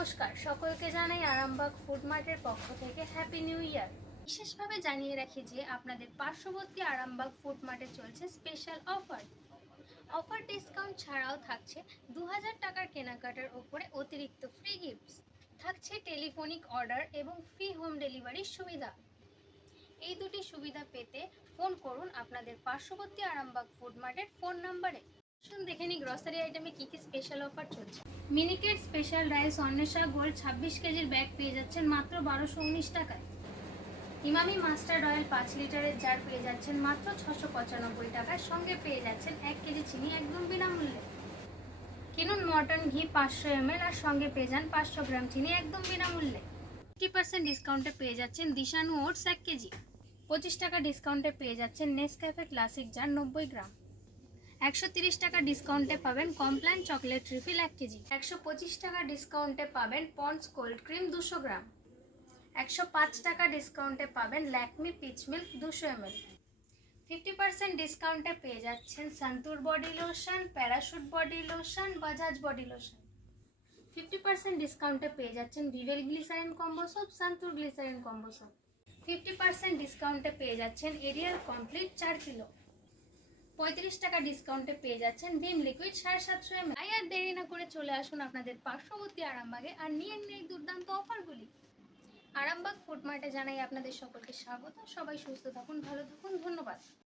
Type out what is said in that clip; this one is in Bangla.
নমস্কার, সকলকে জানাই আরামবাগ ফুড মার্টের পক্ষ থেকে হ্যাপি নিউ ইয়ার। বিশেষভাবে জানিয়ে রাখি যে আপনাদের পার্শ্ববর্তী আরামবাগ ফুড মার্টে চলছে স্পেশাল অফার ডিসকাউন্ট ছাড়াও থাকছে 2000 টাকার কেনাকাটার ওপরে অতিরিক্ত ফ্রি গিফটস, থাকছে টেলিফোনিক অর্ডার এবং ফ্রি হোম ডেলিভারির সুবিধা। এই দুটি সুবিধা পেতে ফোন করুন আপনাদের পার্শ্ববর্তী আরামবাগ ফুড মার্টের ফোন নম্বরে। শুন দেখে নি গ্রসারি আইটেমে কি স্পেশাল অফার চলছে। Miniket special rice Anwesha gold 26 কেজির ব্যাগ পেয়ে যাচ্ছেন মাত্র 1219 টাকায়। ইমামি মাস্টার্ড অয়েল 5 লিটারের জার পেয়ে যাচ্ছেন মাত্র 695 টাকায়, সঙ্গে পেয়ে যাচ্ছেন 1 কেজি চিনি একদম বিনামূল্যে। কিনুন মটন ঘি 500 ml আর সঙ্গে পেয়ে যান 500 গ্রাম চিনি একদম বিনামূল্যে। 50% ডিসকাউন্টে পেয়ে যাচ্ছেন দিশানু ওটস 1 কেজি। 25 টাকা ডিসকাউন্টে পেয়ে যাচ্ছেন নেসক্যাফে ক্লাসিক জার 90 গ্রাম। 130 টাকা ডিসকাউন্টে পাবেন কমপ্ল্যান চকলেট রিফিল 1 কেজি। 125 টাকা ডিসকাউন্টে পাবেন পন্ডস কোল্ড ক্রিম 200 গ্রাম। 105 টাকা ডিসকাউন্টে পাবেন ল্যাকমি পিচ মিল্ক 200 ml। 50% ডিসকাউন্টে পেয়ে যাচ্ছেন Santoor body lotion, Parachute body lotion, Bajaj body lotion. 50% ডিসকাউন্টে পেয়ে যাচ্ছেন Vivel glycerin combo soap, Santoor glycerin combo soap. 50% ডিসকাউন্টে পেয়ে যাচ্ছেন এরিয়াল কমপ্লিট 4 কিলো। 35 টাকা ডিসকাউন্টে পেয়ে যাচ্ছেন ভিম লিকুইড 750 ml। আর দেরি না করে চলে আসুন আপনাদের পার্শ্ববর্তী আরামবাগে আর নিয়ে নিন এই দুর্দান্ত অফারগুলি। আরামবাগ ফুড মার্টে জানাই আপনাদের সকলকে স্বাগত। সবাই সুস্থ থাকুন, ভালো থাকুন, ধন্যবাদ।